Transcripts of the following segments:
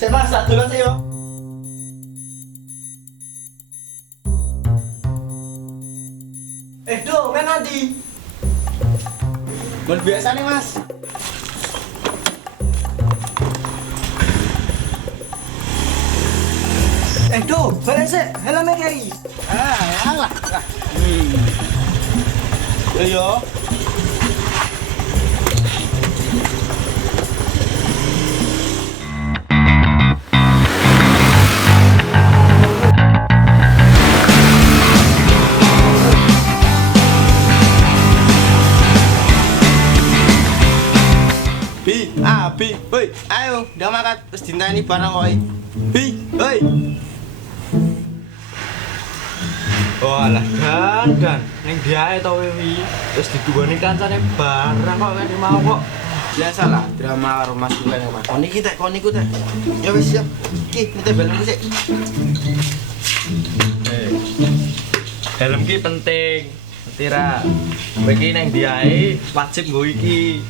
Saya Mas, tak dulu saya. Do, main nanti. Mun biasa nih Mas. Do, balik sih, helmnya kiri. Alah. Yo. Bi, woi, ayo, udah makan, terus dintani barang koi. Bi, woi. Oh alah dan ning diae to wi. Terus diduweni kancane barang kok kan mau kok. Biasalah, drama karo Mas Dulen Mas. Kon iki teh. Ya wis siap. Ki, nite balemu sik. Helm ki penting. Ngerti ra? Kowe iki ning diae wajib nggo iki.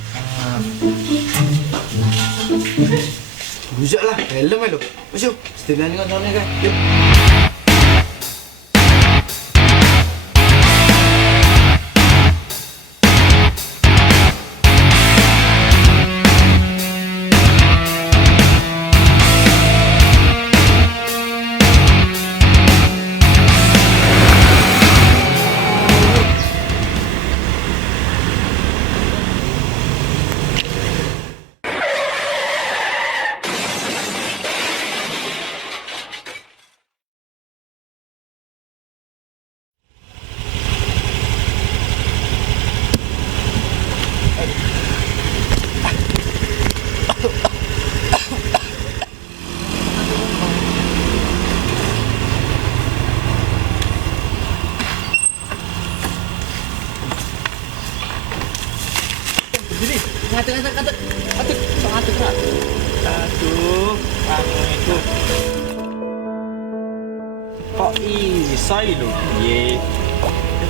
Bisa lah, helm lho. Wis yuk, sedengane koncone kae. Yuk. Aduh, kamu itu kok iso lho piye?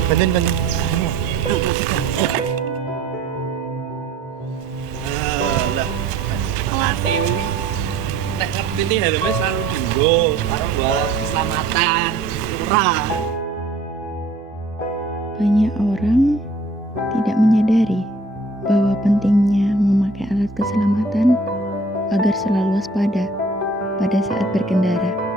Bantuin. Dewi nek ngerti iki helmnya selalu dienggo karo buat keselamatan. Ora. Banyak orang tidak menyadari bahwa pentingnya memakai alat keselamatan agar selalu waspada pada saat berkendara.